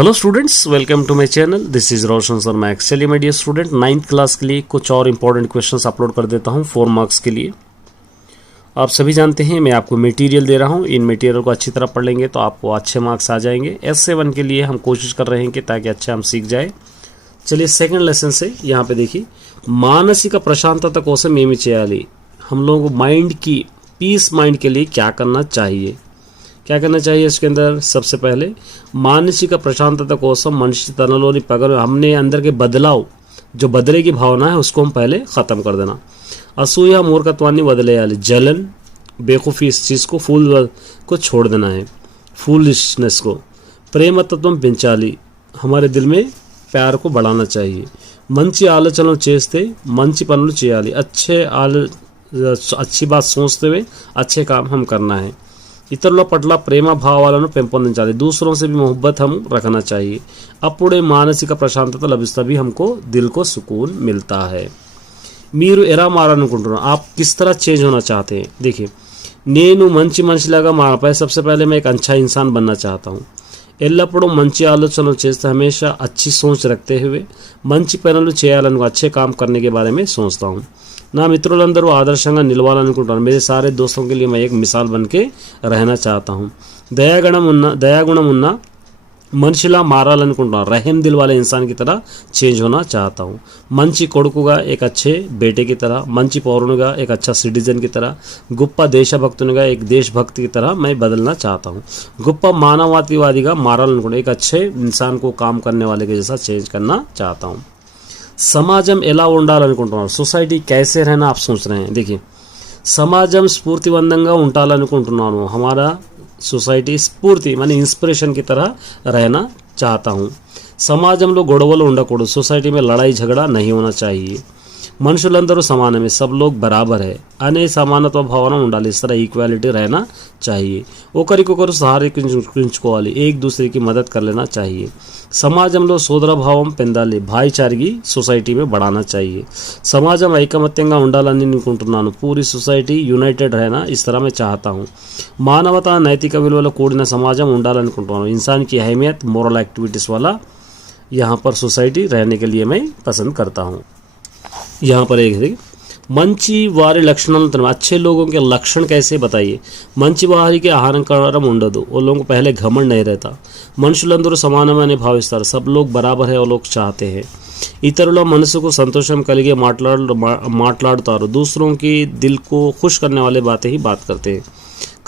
Hello students, welcome to my channel. This is Roshan Sharma. चलिए my dear student, 9th class के लिए कुछ और इंपॉर्टेंट क्वेश्चंस अपलोड कर देता हूं 4 मार्क्स के लिए। आप सभी जानते हैं मैं आपको मटेरियल दे रहा हूं। इन मटेरियल को अच्छी तरह पढ़ लेंगे तो आपको अच्छे मार्क्स आ जाएंगे। S7 के लिए हम कोशिश कर रहे हैं कि ताकि अच्छा हम सीख जाए। चलिए सेकंड लेसन से यहाँ पे देखिए, मानसिक प्रशांतता कोसम ఏమి చేయాలి। हम लोगों को माइंड की पीस माइंड के लिए क्या करना चाहिए, क्या करना चाहिए। इसके अंदर सबसे पहले मानसिक प्रशांतता కోసం మనిషి తనలోని పగలు हमने अंदर के बदलाव, जो बदले की भावना है उसको हम पहले ख़त्म कर देना। असूया मूर्खत्वाన్ని వదిలేయాలి। जलन बेवकूफ़ी इस चीज़ को फूल को छोड़ देना है, फूलिशनेस को। प्रेम तत्व పెంచాలి, हमारे दिल में प्यार को बढ़ाना चाहिए। మంచి ఆలోచనలు చేస్తే మంచి పనులు చేయాలి। अच्छी बात सोचते हुए अच्छे काम हम करना है। ఇతరుల పట్ల ప్రేమ భావాలను పెంపొందించాలి, दूसरों से भी मोहब्बत हम रखना चाहिए। అప్పుడే మానసిక ప్రశాంతత లభిస్తుంది, भी हमको दिल को सुकून मिलता है। మీరు ఎలా మారాలనుకుంటున్నారు, आप किस तरह चेंज होना चाहते हैं। देखिए, నేను మంచి మనిషిలాగా మారపై सबसे पहले मैं एक अच्छा इंसान बनना चाहता हूँ। ఎల్లప్పుడూ మంచి ఆలోచనలు చేస్తే हमेशा अच्छी सोच रखते हुए మంచి పనులు చేయాలను अच्छे काम करने के बारे में सोचता हूँ। నా మిత్రులందరూ ఆదర్శంగా నిలవాలనుకుంటాను, मेरे सारे दोस्तों के लिए मैं एक मिसाल बन के रहना चाहता हूँ। दयागुणम उन्ना మనిషిలా మారాలనుకుంటున్నాను, रहम दिल वाले इंसान की तरह चेंज होना चाहता हूँ। మంచి కొడుకుగా एक अच्छे बेटे की तरह, మంచి పౌరునిగా एक अच्छा सिटीजन की तरह, గొప్ప దేశభక్తునిగా एक देशभक्त की तरह मैं बदलना चाहता हूँ। గొప్ప మానవతావాదిగా మారాలనుకుంటున్నాను, एक अच्छे इंसान को काम करने वाले के जैसा चेंज करना चाहता हूँ। సమాజం ఎలా ఉండాలనుకుంటున్నారు, सोसाइटी कैसे रहना आप सोच रहे हैं। देखिए, సమాజం స్ఫూర్తివంతంగా ఉండాలనుకుంటున్నాను, हमारा सोसाइटी स्फूर्ति माने इंस्पिरेशन की तरह रहना चाहता हूँ। సమాజంలో గొడవలు ఉండకూడదు, सोसाइटी में लड़ाई झगड़ा नहीं होना चाहिए। మనుషులందరూ సమానమే, सब लोग बराबर है అనే సమానత్వ భావన ఉండాలి, इस तरह ఈక్వాలిటీ रहना चाहिए। ఒకరికొకరు సహాయకుకోవాలి, एक दूसरे की मदद कर लेना चाहिए। సమాజంలో సోదర భావం పెందాలి, భాయిచారగి సొసైటీ में बढ़ाना चाहिए। సమాజం ఐకమత్యంగా ఉండాలని అనుకుంటున్నాను, पूरी सोसाइटी यूनाइटेड रहना इस तरह मैं चाहता हूँ। మానవతా నైతిక విలువలు కూడిన సమాజం ఉండాలనుకుంటున్నాను, इंसान की अहमियत मोरल एक्टिविटीज़ वाला यहाँ पर सोसाइटी रहने के लिए मैं पसंद करता हूँ। यहाँ पर एक మంచి వారి లక్షణాలను, अच्छे लोगों के लक्षण कैसे बताइए। మంచి వారికి అహంకారం ఉండదు, वो लोगों को पहले घमंड नहीं रहता। మనుషులందరూ సమానమని భావిస్తారు, सब लोग बराबर है वो लोग चाहते हैं। ఇతరుల మనసుకు సంతోషం కలిగే మాట్లాడుతారు, दूसरों की दिल को खुश करने वाले बातें ही बात करते हैं।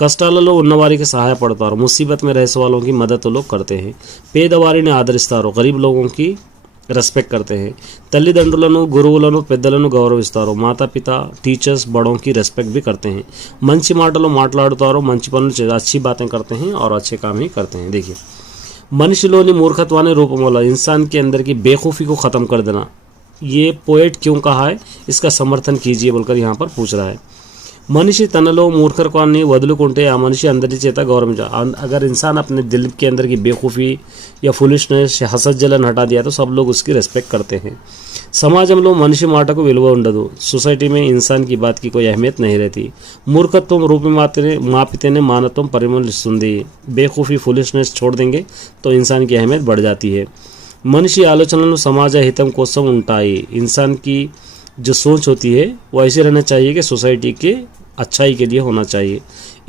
కష్టాలలో ఉన్నవారికి సహాయపడతారు, मुसीबत में रहने वालों की मदद लोग करते हैं। పేదవారిని ఆదరిస్తారు, गरीब लोगों की రెస్పెక్ట్ करते हैं। తల్లిదండ్రులను, గురువులను, పెద్దలను గౌరవిస్తారు, మాతాపిత టీచర్స్ बड़ों की రెస్పెక్ట్ भी करते हैं। మంచి మాటలు మాట్లాడుతారు, మంచి పనులు अच्छी बातें करते हैं और अच्छे काम ही करते हैं। देखिए, మనిషిలోని మూర్ఖత్వాన్ని రూపం వల్ల इंसान के अंदर की बेवकूफ़ी को ख़त्म कर देना, ये पोएट क्यों कहा है, इसका समर्थन कीजिए बोलकर यहाँ पर पूछ रहा है। మనిషి తనలో మూర్ఖత్వాన్ని వదులుకుంటే ఆ మనిషి అందరి చేత गौरव। अगर इंसान अपने दिल के अंदर की बेवकूफ़ी या फुलिशनेस या हसद जलन हटा दिया तो सब लोग उसकी రెస్పెక్ట్ करते हैं। సమాజంలో మనిషి మాటకు విలువ ఉండదు, सोसाइटी में इंसान की बात की कोई अहमियत नहीं रहती। మూర్ఖత్వం మాపితేనే మానవత్వం పరిమళిస్తుంది, बेवकूफ़ी फुलिशनेस छोड़ देंगे तो इंसान की अहमियत बढ़ जाती है। మనిషి ఆలోచనలు సమాజ హితం కోసం ఉంటాయి, इंसान की जो सोच होती है वो ऐसे रहना चाहिए कि सोसाइटी के अच्छाई के लिए होना चाहिए।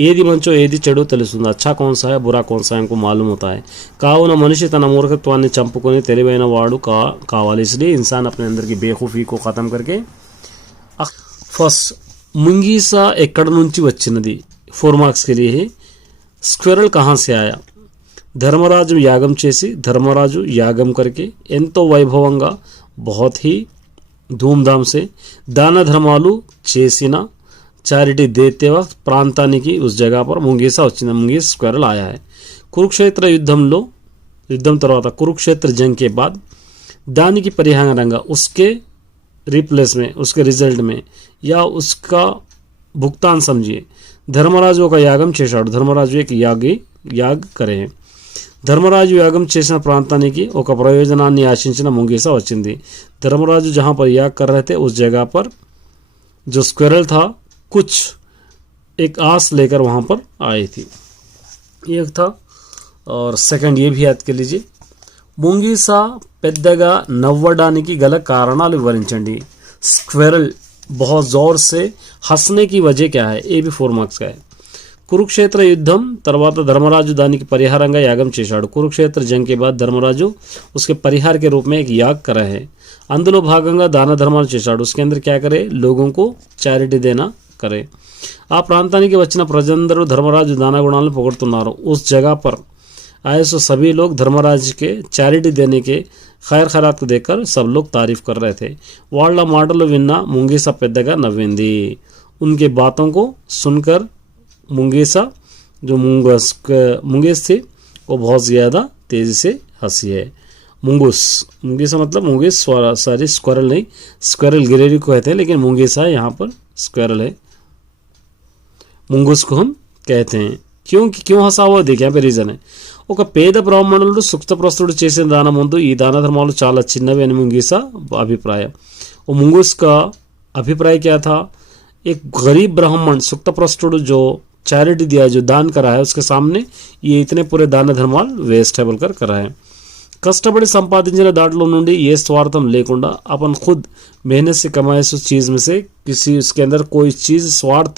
ఏది మంచో ఏది చెడో తెలుస్తుంది, अच्छा कौन सा है बुरा कौन सा है हमको मालूम होता है। కావున మనిషి తన మూర్ఖత్వాన్ని చంపుకొని తెలివైన వాడు కావాలి, इसलिए इंसान अपने अंदर की बेवकूफ़ी को ख़त्म करके। फर्स्ट, ముంగీసా ఎక్కడ నుంచి వచ్చినది, 4 మార్క్స్ के लिए है। స్క్విరల్ कहाँ से आया। ధర్మరాజు యాగం చేసి, ధర్మరాజు యాగం करके ఎంతో వైభవంగా बहुत ही धूमधाम से दान धर्मालु చేసిన, చారిటీ देते वक्त ప్రాంతానికి उस जगह पर ముంగీసా వచ్చింది, ముంగీస్ స్క్విరల్ आया है। కురుక్షేత్ర యుద్ధం తర్వాత, కురుక్షేత్ర जंग के बाद దానికి పరిహారంగా उसके रिप्लेस में, उसके रिजल्ट में या उसका भुगतान समझिए। ధర్మరాజు ఒక యాగం చేశాడు, ధర్మరాజు एक యాగ్ करे हैं। ధర్మరాజు యాగం చేసిన ప్రాంతానికి ఒక ప్రయోజనాన్ని ఆశించిన ముంగీసా వచ్చింది। ధర్మరాజు जहाँ पर याग कर रहे थे उस जगह पर जो स्क्विरल था कुछ एक आस लेकर वहाँ पर आई थी, एक था। और सेकंड ये भी याद कर लीजिए, ముంగీసా పెద్దగా నవ్వడానికి గల కారణాలు వివరించండి. स्क्वेरल बहुत जोर से हंसने की वजह क्या है? ये भी 4 మార్క్స్ का है. కురుక్షేత్ర యుద్ధం తర్వాత ధర్మరాజు దానికి పరిహారంగా యాగం చేశాడు. కురుక్షేత్ర జంగ్ के बाद ధర్మరాజు उसके परिहार के रूप में एक याग करा है. అందులో భాగంగా దాన ధర్మాలు చేశాడు. उसके अंदर क्या करे? लोगों को चैरिटी देना करे. ఆ ప్రాంతానికి వచ్చిన ప్రజలందరూ ధర్మరాజు దాన గుణాలను పొగుడుతున్నారు. उस जगह पर आए सो सभी लोग धर्मराज के चैरिटी देने के खैर खैरात को देखकर सब लोग तारीफ कर रहे थे. వాళ్ళ మాటలు విన్న ముంగీసా పెద్దగా నవ్వింది. उनके बातों को सुनकर मुंगेसा जो मुंगेस थी वो बहुत ज़्यादा तेज़ी से हंसी है. मुंगेसा मतलब मुंगेस सॉरी स्क्वायरल नहीं, स्क्वायरल गिरेरी को कहते हैं लेकिन मुंगेसा यहाँ पर स्क्वायरल है. मुंगूस को हम कहते हैं. क्यों हंसा हुआ देखिए यहाँ पे रीज़न है. ఒక పేద బ్రాహ్మణుడు సుక్తప్రస్తుడు చేసిన దానం ముందు ఈ దాన ధర్మాలు చాలా చిన్నవి అని ముంగీసా అభిప్రాయం. वो मुंगूस का अभिप्राय क्या था? एक गरीब ब्राह्मण सुक्तप्रस्तुడు जो चैरिटी दिया, जो दान करा है, उसके सामने ये इतने पूरे दान धर्माल वेस्ट है बोलकर करा है. కష్టపడి సంపాదించిన దాంట్లో నుండి ఏ స్వార్థం లేకుండా अपन खुद मेहनत से कमाए उस चीज़ में से किसी उसके अंदर कोई चीज़ स्वार्थ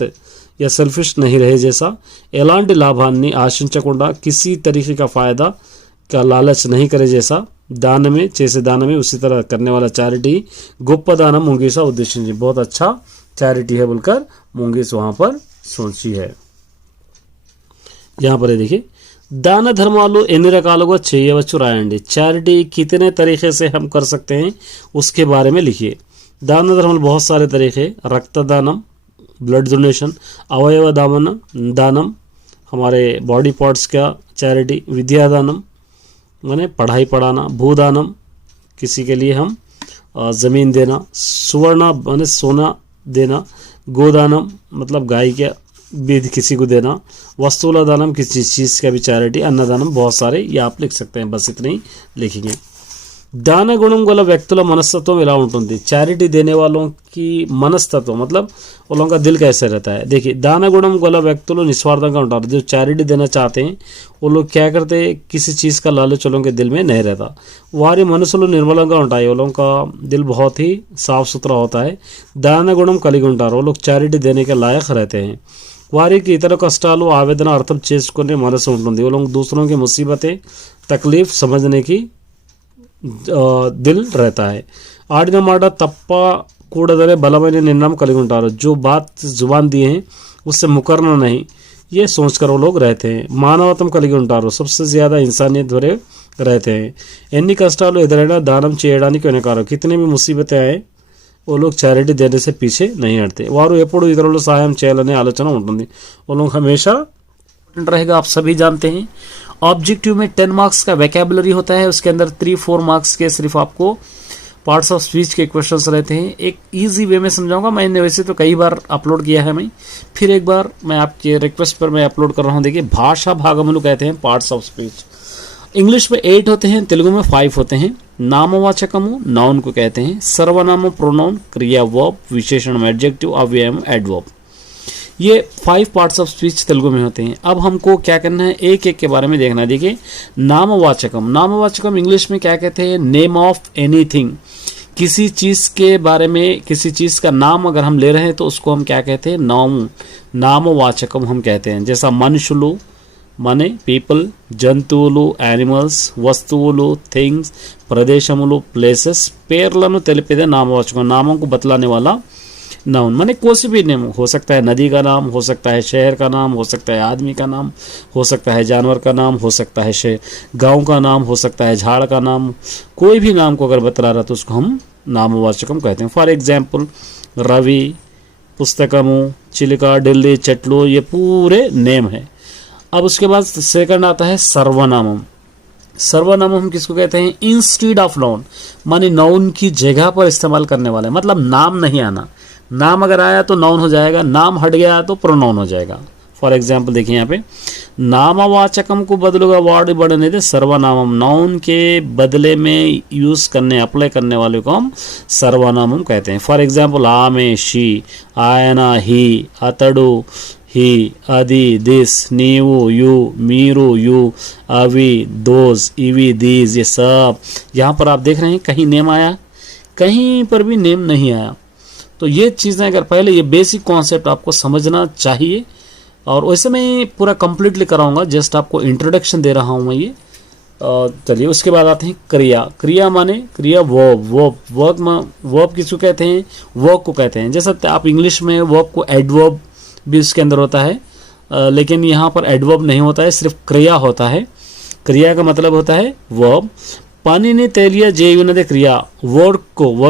या सेल्फिश नहीं रहे जैसा ఎలాంటి లాభాన్ని ఆశించకుండా किसी तरीके का फ़ायदा का लालच नहीं करे जैसा दान में చేసే దానమే उसी तरह करने वाला चैरिटी గొప్ప దానం ముంగీసా ఉద్దేశించి बहुत अच्छा चैरिटी है बोलकर मुंगीस वहाँ पर सोची है. यहाँ पर देखिए दान धर्माలు ఎన్ని రకాలుగా చేయవచ్చు రాయండి. चैरिटी कितने तरीके से हम कर सकते हैं उसके बारे में लिखिए. दान धर्माలు बहुत सारे तरीके, रक्तदानम ब्लड डोनेशन, अवयव दानम हमारे बॉडी पार्ट्स का चैरिटी, विद्यादानम माने पढ़ाई पढ़ाना, भूदानम किसी के लिए हम ज़मीन देना, सुवर्ण माने सोना देना, गोदानम मतलब गाय के भी किसी को देना, वस्तुला दानम किसी चीज़ का भी चैरिटी, अन्नदानम बहुत सारे ये आप लिख सकते हैं. बस इतने ही लिखेंगे. दान गुणम गला व्यक्तुల मनस्तत्व ఎలా ఉంటుంది? चैरिटी देने वालों की मनस्तत्व मतलब वो लोगों का दिल कैसे रहता है. देखिए दान गुणम गला व्यक्तुలు నిస్వార్థంగా ఉంటారు. जो चैरिटी देना चाहते हैं वो लोग क्या करते हैं? किसी चीज़ का लालच लोगों के दिल में नहीं रहता. వారి మనసులు నిర్మలంగా ఉంటాయి. वो लोगों का दिल बहुत ही साफ सुथरा होता है. दान गुणం కలిగి ఉంటారు. वो लोग चैरिटी देने के लायक रहते हैं. వారికి ఇతర కష్టాలు ఆవేదన అర్థం చేసుకునే మనసు ఉంటుంది. वो लोग दूसरों की मुसीबतें तकलीफ समझने की दिल रहता है. ఆడిన మాట తప్పకూడదనే బలమైన నిర్ణయం కలిగి ఉంటారు. जो बात जुबान दिए हैं उससे मुकरना नहीं ये सोचकर वो लोग रहते हैं. మానవత్వం కలిగి ఉంటారు. सबसे ज़्यादा इंसानियत भरे रहते हैं. ఎన్ని కష్టాలు ఎదురైనా దానం చేయడానికి వెనకారు. कितने भी मुसीबतें आए वो लोग चैरिटी देने से पीछे नहीं हटते. వారు ఎప్పుడు ఇతరులకు సహాయం చేయాలనే ఆలోచన ఉంటుంది. वो लोग हमेशा रहेगा. आप सभी जानते हैं ऑब्जेक्टिव में 10 मार्क्स का वैकेबुलरी होता है. उसके अंदर 3-4 मार्क्स के सिर्फ आपको पार्ट्स ऑफ स्पीच के क्वेश्चंस रहते हैं. एक इजी वे में समझाऊंगा. मैंने वैसे तो कई बार अपलोड किया है, मैं फिर एक बार मैं आपके रिक्वेस्ट पर मैं अपलोड कर रहा हूँ. देखिए भाषा भागमुలు कहते हैं पार्ट्स ऑफ स्पीच. इंग्लिश में 8 होते हैं, तेलुगु में 5 होते हैं. नामवाचकमु नाउन को कहते हैं. सर्वनाम प्रोनाउन क्रिया वर्ब विशेषण एडजेक्टिव अव्ययम एडवर्ब. ये 5 पार्ट्स ऑफ स्पीच तेलुगु में होते हैं. अब हमको क्या करना है? एक एक के बारे में देखना है. देखिए नामवाचकम इंग्लिश में क्या कहते हैं? Name of anything. किसी चीज़ के बारे में किसी चीज़ का नाम अगर हम ले रहे हैं तो उसको हम क्या कहते हैं? नामवाचकम हम कहते हैं. जैसा मनुष्युలు माने पीपल, జంతువులు యానిమల్స్, వస్తువులు థింగ్స్, ప్రదేశములు ప్లేసెస్, పేర్లను తెలిపేదే నామవాచకం. नामों को बतलाने वाला नाउन माने कोई भी नेम हो सकता है. नदी का नाम हो सकता है, शहर का नाम हो सकता है, आदमी का नाम हो सकता है, जानवर का नाम हो सकता है, गांव का नाम हो सकता है, झाड़ का नाम, कोई भी नाम को अगर बतला रहा तो उसको हम नामवाचकम कहते हैं. फॉर एग्जाम्पल रवि, पुस्तकमु, चिलिका, दिल्ली, चटलू, ये पूरे नेम है. अब उसके बाद सेकंड आता है सर्वनामम. सर्वनामम हम किसको कहते हैं? इंस्टीड ऑफ नाउन माने नाउन की जगह पर इस्तेमाल करने वाले. मतलब नाम नहीं आना. नाम अगर आया तो नाउन हो जाएगा, नाम हट गया तो प्रोनाउन हो जाएगा. फॉर एग्जाम्पल देखिए यहाँ पे नामवाचकम को बदलूंगा वर्ड बढ़ने दे सर्वनामम. नाउन के बदले में यूज करने अप्लाई करने वाले को हम सर्वनामम कहते हैं. फॉर एग्जाम्पल आमे शी, आयना ही, अतड़ू, he, adi, this, నీవు, you, మీరు, you, अवी, those, इवी, these, ये सब यहाँ पर आप देख रहे हैं कहीं नेम आया, कहीं पर भी नेम नहीं आया। तो ये चीज़ें अगर पहले ये बेसिक कॉन्सेप्ट आपको समझना चाहिए, और वैसे मैं पूरा कंप्लीटली कराऊंगा, जस्ट आपको इंट्रोडक्शन दे रहा हूँ मैं ये। चलिए उसके बाद आते हैं क्रिया। क्रिया माने क्रिया वर्ब किसको कहते हैं, वर्ब को कहते हैं। जैसा आप इंग्लिश में वर्ब को एडवर्ब भी उसके अंदर होता है, लेकिन यहाँ पर एडवर्ब नहीं होता है, सिर्फ क्रिया होता है। क्रिया का मतलब होता है वर्ब। पाणिनि तैलीय जेयुनदे क्रिया, वर्ब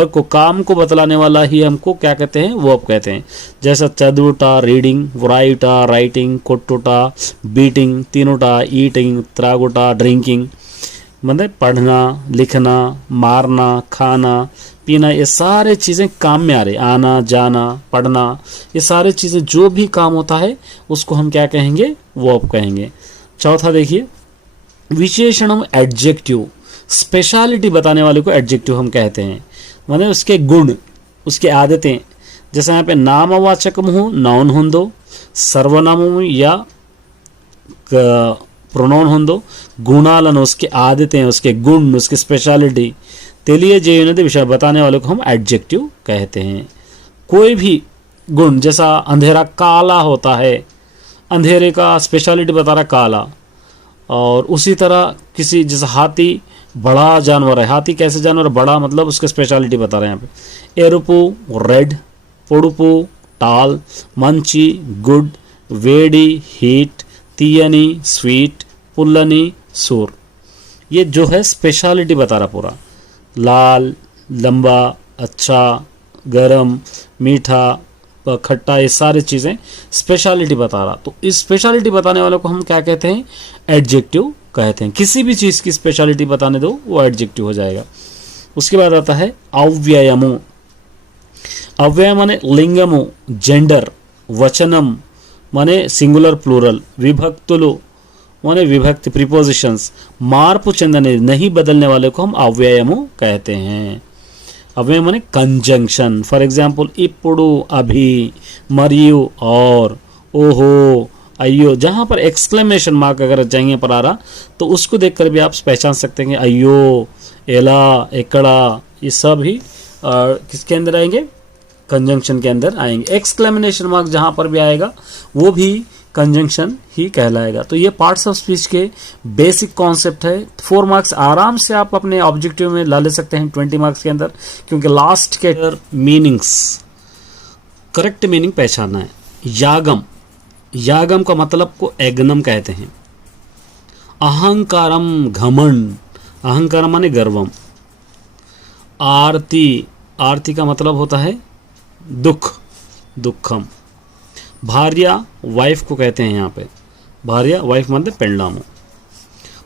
को काम को बतलाने वाला ही हमको क्या कहते हैं, वर्ब कहते हैं। जैसा चदुटा रीडिंग, व्राइटा राइटिंग, कोटुटा बीटिंग, तीनुटा ईटिंग, त्रागुटा ड्रिंकिंग, मतलब पढ़ना लिखना, मारना, खाना पीना, ये सारे चीज़ें काम में आ रहे। आना जाना, पढ़ना, ये सारे चीज़ें जो भी काम होता है उसको हम क्या कहेंगे, वर्ब कहेंगे। चौथा देखिए, विशेषणम एडजेक्टिव, स्पेशलिटी बताने वाले को एडजेक्टिव हम कहते हैं, माने उसके गुण, उसके आदतें। जैसे यहाँ पे नामवाचक हो, नाउन होंदो, सर्वनाम या प्रोनाउन होंदो, गुणालन उसके आदतें, उसके गुण, उसकी स्पेशलिटी, तेलिए जेयुनदे विषय बताने वाले को हम एडजेक्टिव कहते हैं। कोई भी गुण, जैसा अंधेरा काला होता है, अंधेरे का स्पेशलिटी बता रहा काला। और उसी तरह किसी, जैसा हाथी बड़ा जानवर है, हाथी कैसे जानवर, बड़ा मतलब उसके स्पेशलिटी बता रहे हैं यहाँ पे। एरुपु रेड, पोडुपु टाल, मंची गुड, वेडी हीट, तीयनी स्वीट, पुल्लनी सूर, ये जो है स्पेशलिटी बता रहा पूरा। लाल, लंबा, अच्छा, गरम, मीठा, खट्टा, ये सारी चीज़ें स्पेशलिटी बता रहा। तो इस स्पेशलिटी बताने वाले को हम क्या कहते हैं, एडजेक्टिव कहते हैं। किसी भी चीज़ की स्पेशलिटी बताने दो वो एडजेक्टिव हो जाएगा। उसके बाद आता है अव्ययमो। अव्यय माने लिंगमो, जेंडर, वचनम माने सिंगुलर प्लूरल, विभक्तुलो माने विभक्ति प्रीपोजिशंस, मार्पु चंदने नहीं बदलने वाले को हम अव्ययमो कहते हैं। अव्यय माने कंजंक्शन। फॉर एग्जाम्पल इपुडु अभी, मरियु और, ओहो अयो, जहाँ पर एक्सक्लेमेशन मार्क अगर चाहिए पर आ रहा तो उसको देखकर भी आप पहचान सकते हैं अयो, एला, एकड़ा, ये सब ही किसके अंदर आएंगे, कंजंक्शन के अंदर आएंगे। एक्सक्लेमेशन मार्क जहाँ पर भी आएगा वो भी कंजंक्शन ही कहलाएगा। तो ये पार्ट्स ऑफ स्पीच के बेसिक कॉन्सेप्ट है। 4 मार्क्स आराम से आप अपने ऑब्जेक्टिव में ला ले सकते हैं 20 मार्क्स के अंदर, क्योंकि लास्ट के मीनिंग्स, करेक्ट मीनिंग पहचानना है। यागम, यागम का मतलब को एग्नम कहते हैं। अहंकारम घमंड, अहंकारम माने गर्वम। आरती, आरती का मतलब होता है दुख, दुखम। भार्या, वाइफ को कहते हैं यहाँ पे, भार्या वाइफ मतलब पेंडामो।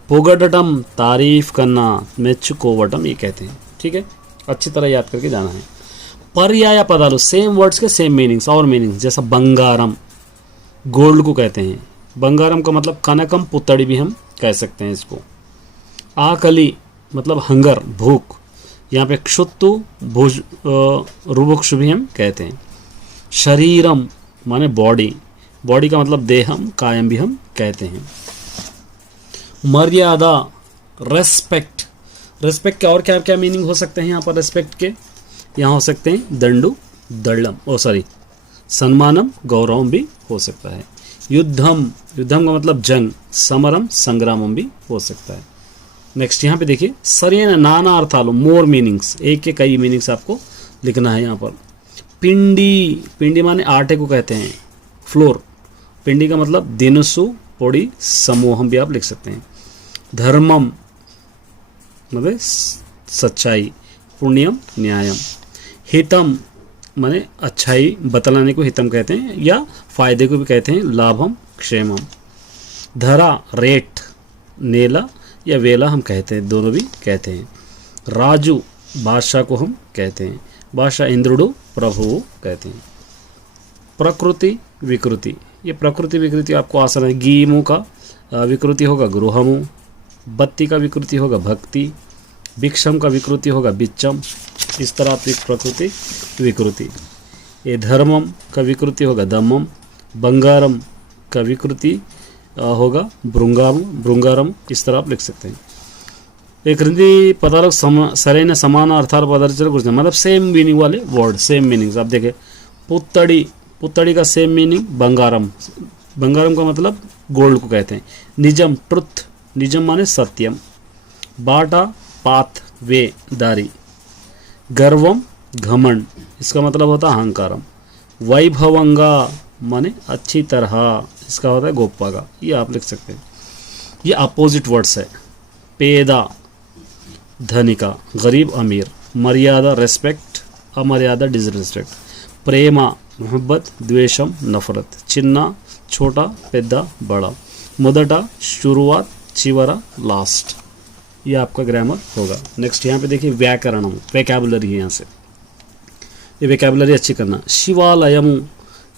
पोगडटम, तारीफ करना, मेच्चुकोवटम, ये कहते हैं। ठीक है, अच्छी तरह याद करके जाना है। पर्याय पदालु, सेम वर्ड्स के सेम मीनिंग्स और मीनिंग्स। जैसा बंगारम, गोल्ड को कहते हैं। बंगारम का मतलब कनकम पुतड़ी भी हम कह सकते हैं इसको। आकली मतलब हंगर, भूख। यहाँ पे क्षुत्तु, भुज, रुभुक्षु भी हम कहते हैं। शरीरम माने बॉडी, बॉडी का मतलब देहम, कायम भी हम कहते हैं। मर्यादा, रेस्पेक्ट, रेस्पेक्ट के और क्या क्या मीनिंग हो सकते हैं यहाँ पर रेस्पेक्ट के, यहाँ हो सकते हैं दंडु, दड़लम, सम्मानम, गौरवम भी हो सकता है। युद्धम, युद्धम का मतलब जंग, समरम, संग्रामम भी हो सकता है। नेक्स्ट यहाँ पे देखिए, सरियन नाना अर्थालो, मोर मीनिंग्स, एक के कई मीनिंग्स आपको लिखना है यहाँ पर। पिंडी, पिंडी माने आटे को कहते हैं। फ्लोर, पिंडी का मतलब दिनसु, पोड़ी, समूहम भी आप लिख सकते हैं। धर्मम मतलब सच्चाई, पुण्यम, न्यायम। हितम माने अच्छाई बतलाने को हितम कहते हैं, या फायदे को भी कहते हैं, लाभम, क्षेमम। धरा, रेट, नेला या वेला हम कहते हैं, दोनों भी कहते हैं। राजू, बादशाह को हम कहते हैं। बादशाह इंद्रुडु, प्रभु कहते हैं। प्रकृति, विकृति, ये प्रकृति विकृति आपको आसान है। गीमु का विकृति होगा गृहमु, बत्ती का विकृति होगा भक्ति, भिक्षम का विकृति होगा बिच्चम। इस तरह प्रकृति विकृति। ये धर्मम का विकृति होगा दम्मम, बंगारम का विकृति होगा భృంగారం इस तरह आप लिख सकते हैं। ఈ క్రింది పదాలకు సరైన సమాన అర్థాల పదార్థాలు గురించి मतलब सेम मीनिंग वाले वर्ड सेम मीनिंग्स आप देखें। पुत्तड़ी का सेम मीनिंग बंगारम का मतलब गोल्ड को कहते हैं। निजम ट्रुथ, निजम माने सत्यम। बाटा पाथ वे दारी। गर्वम घमंड, इसका मतलब होता है अहंकारम। वैभवंगा माने अच्छी तरह, इसका होता है गोप्पागा। ये आप लिख सकते हैं। ये अपोजिट वर्ड्स है। पेदा धनिका, गरीब अमीर। मर्यादा रेस्पेक्ट, अमर्यादा डिसरिस्पेक्ट। प्रेमा मोहब्बत, द्वेषम नफरत। चिन्ना छोटा, पेद्दा बड़ा। मोदटा शुरुआत, चिवरा लास्ट। ये आपका ग्रामर होगा। नेक्स्ट यहाँ पे देखिए व्याकरणम, वैकेबुलरी है। यहाँ से ये वैकेबुलरी अच्छी करना। शिवालयम,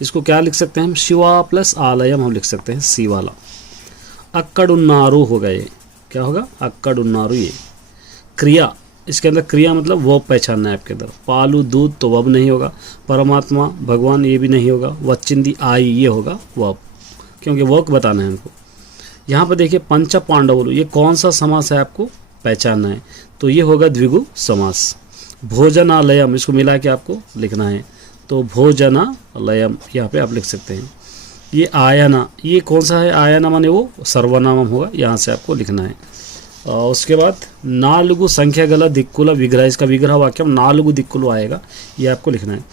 इसको क्या लिख सकते हैं हम? शिवा प्लस आलयम हम लिख सकते हैं, सी वाला। अक्कडुन्नारू होगा, ये क्या होगा? अक्कडुन्नारू। ये क्रिया, इसके अंदर क्रिया मतलब वर्ब पहचानना है आपके अंदर। पालू दूध तो वर्ब नहीं होगा। परमात्मा भगवान ये भी नहीं होगा। वच्चिंदी आई ये होगा वर्ब, क्योंकि वर्क बताना है हमको। यहाँ पर देखिए पंच पांडवों, ये कौन सा समास है आपको पहचानना है, तो ये होगा द्विगु समास। भोजनालयम, इसको मिला के आपको लिखना है, तो भोजनालयम यहाँ पे आप लिख सकते हैं। ये आयना, ये कौन सा है? आयना माने वो सर्वनामम होगा, यहाँ से आपको लिखना है। और उसके बाद नालुगु संख्या गला दिक्कुल विग्रह, इसका विग्रह वाक्यम नालुगु दिक्कुल आएगा, ये आपको लिखना है।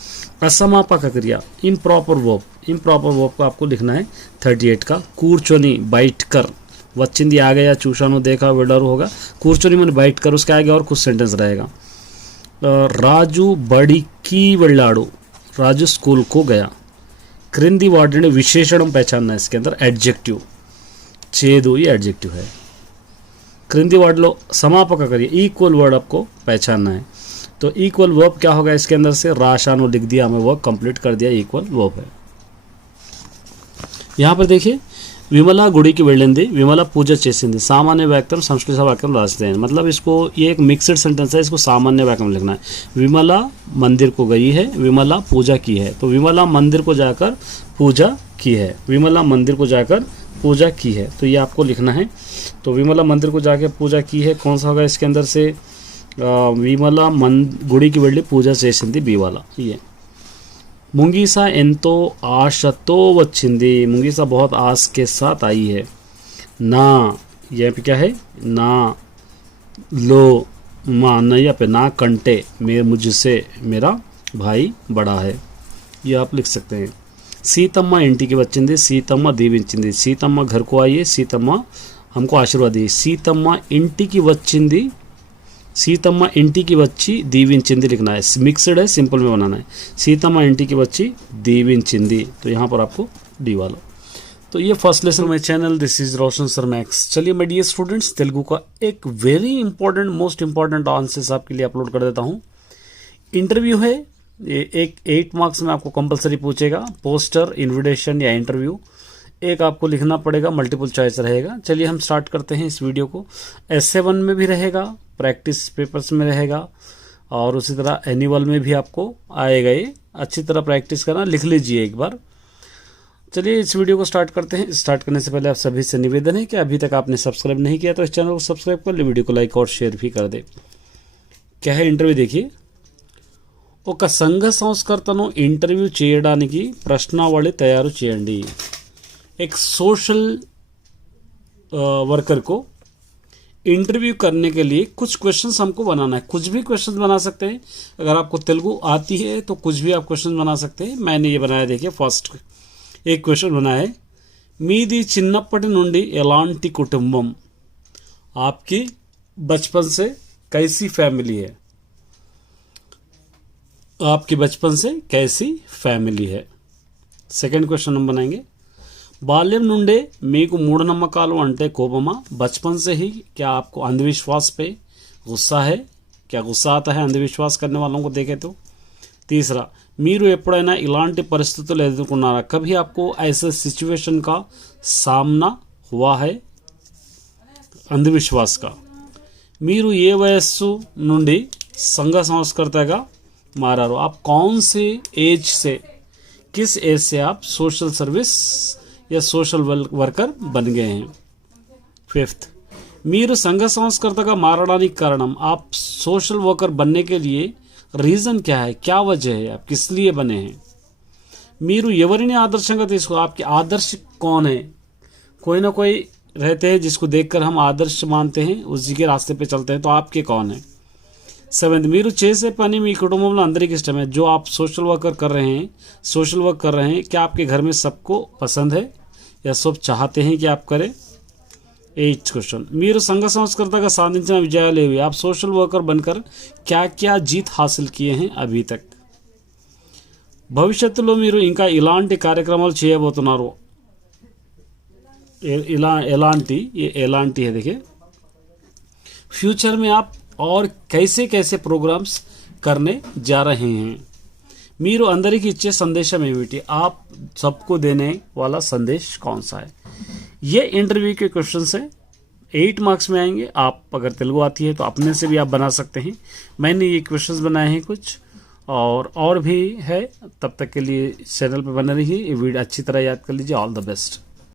असमापक क्रिया इम्प्रॉपर वर्ब, इम्प्रॉपर वर्ब को आपको लिखना है 38 का। कूर्चोनी बैठ कर। वच्चिंदी आ गया, चूशानो देखा वेडर होगा। कूर्चोनी मैंने बैठ कर, उसके आगे और कुछ सेंटेंस रहेगा। राजू बड़ी की वेल्लाड़ू, राजू स्कूल को गया। क्रिंदी वार्ड विशेषण पहचानना है, इसके अंदर एडजेक्टिव। छेदु ये एडजेक्टिव है। क्रिंदी वर्ड लो समापक करिए, इक्वल वर्ड आपको पहचानना है, तो इक्वल वर्ब क्या होगा इसके अंदर से? राशानु लिख दिया, हमें वर्ब कंप्लीट कर दिया, इक्वल वर्ब है। यहाँ पर देखिए विमला गुड़ीकी వెళ్ళింది, विमला पूजा చేసింది। सामान्य व्याकरण संस्कृत वाक्यम रास्ते हैं, मतलब इसको ये एक मिक्सड सेंटेंस है, इसको सामान्य व्याकरण लिखना है। विमला मंदिर को गई है, विमला पूजा की है, तो विमला मंदिर को जाकर पूजा की है। विमला मंदिर को जाकर पूजा की है, तो ये आपको लिखना है। तो विमला मंदिर को जाकर पूजा की है, कौन सा होगा इसके अंदर से? विमला गुड़ीकी వెళ్ళి పూజ చేసింది, बी वाला ये। मुंगीसा एंतो आशतो वच्चिंदी, मुंगीसा बहुत आस के साथ आई है। ना, यहाँ पे क्या है? ना लो माँ, यहाँ पे ना कंटे, मुझसे मेरा भाई बड़ा है, ये आप लिख सकते हैं। सीतम्मा इंटिकी वच्चिंदी, सीतम्मा दीविंचिंदी, सीतम्मा घर को आई है, सीतम्मा हमको आशीर्वाद दी। सीतम्मा इंटिकी वच्चिंदी, सीतम्मा इंटिकी वच्ची दीविंचिंदी लिखना है, मिक्सड है, सिंपल में बनाना है। सीतम्मा इंटिकी वच्ची दीविंचिंदी, तो यहाँ पर आपको डी वाला। तो ये first lesson my channel, this is Roshan sir max. चलिए मैं डियर स्टूडेंट्स तेलुगु का एक very important most important answers आपके लिए अपलोड कर देता हूँ। इंटरव्यू है, ये एक 8 मार्क्स में आपको कंपलसरी पूछेगा। पोस्टर, इन्विटेशन या इंटरव्यू, एक आपको लिखना पड़ेगा, मल्टीपल चॉइस रहेगा। चलिए हम स्टार्ट करते हैं इस वीडियो को। एस्से 1 में भी रहेगा, प्रैक्टिस पेपर्स में रहेगा, और उसी तरह एनुअल में भी आपको आएगा। ये अच्छी तरह प्रैक्टिस करना, लिख लीजिए एक बार। चलिए इस वीडियो को स्टार्ट करते हैं। स्टार्ट करने से पहले आप सभी से निवेदन है कि अभी तक आपने सब्सक्राइब नहीं किया तो इस चैनल को सब्सक्राइब कर ले, वीडियो को लाइक और शेयर भी कर दे। क्या है इंटरव्यू देखिए। ఒక సంఘ సంస్కర్తను ఇంటర్వ్యూ చేయడానికి ప్రశ్నావళి తయారు చేయండి। एक सोशल वर्कर को इंटरव्यू करने के लिए कुछ क्वेश्चंस हमको बनाना है। कुछ भी क्वेश्चंस बना सकते हैं, अगर आपको तेलुगु आती है तो कुछ भी आप क्वेश्चन बना सकते हैं। मैंने ये बनाया, देखिए फर्स्ट एक क्वेश्चन बनाया है, మీది చిన్నప్పటి నుండి ఎలాంటి కుటుంబం? आपकी बचपन से कैसी फैमिली है? आपकी बचपन से कैसी फैमिली है? सेकंड क्वेश्चन हम बनाएंगे, बाल्यम నుండే మీకు మూఢనమ్మకాలు అంటే కోపమా? बचपन से ही क्या आपको अंधविश्वास पे गुस्सा है? क्या गुस्सा आता है अंधविश्वास करने वालों को देखे तो? तीसरा, మీరు ఎప్పుడైనా ఇలాంటి పరిస్థితులు ఎదుర్కొన్నారా? कभी आपको ऐसे सिचुएशन का सामना हुआ है अंधविश्वास का? మీరు ఏ వయస్సు నుండి సంఘ సంస్కర్తగా మారారు? आप कौन से एज से किस एज से आप सोशल सर्विस या सोशल वर्कर बन गए हैं। 5th, మీరు సంఘ సంస్కర్తగా మారడానికి కారణం, आप सोशल वर्कर बनने के लिए रीजन क्या है, क्या वजह है, आप किस लिए बने हैं। మీరు ఎవరిని ఆదర్శంగా తీసుకో, आपके आदर्श कौन है। कोई ना कोई रहते हैं जिसको देखकर हम आदर्श मानते हैं, उसी के रास्ते पे चलते हैं, तो आपके कौन है। 7th, మీరు చేసే పని మీ కుటుంబంలో అందరికీ ఇష్టమే, जो आप सोशल वर्कर कर रहे हैं, सोशल वर्क कर रहे हैं, क्या आपके घर में सबको पसंद है या सब चाहते हैं कि आप करें। 8th क्वेश्चन, మీరు సంఘ సంస్కర్తగా సాధించిన విజయాలు ఏవి, आप सोशल वर्कर बनकर क्या क्या जीत हासिल किए हैं अभी तक। భవిష్యత్తులో మీరు ఇంకా ఇలాంటి కార్యక్రమాలు చేయబోతున్నారు, एलांटी है देखिए, फ्यूचर में आप और कैसे कैसे प्रोग्राम्स करने जा रहे हैं। మీరు అందరికీ ఇచ్చే సందేశం ఏమిటి, आप सबको देने वाला संदेश कौन सा है। ये इंटरव्यू के क्वेश्चन है, 8 मार्क्स में आएंगे। आप अगर तेलुगु आती है तो अपने से भी आप बना सकते हैं। मैंने ये क्वेश्चंस बनाए हैं कुछ, और भी है। तब तक के लिए चैनल पर बने रहिए, ये वीडियो अच्छी तरह याद कर लीजिए। All the best.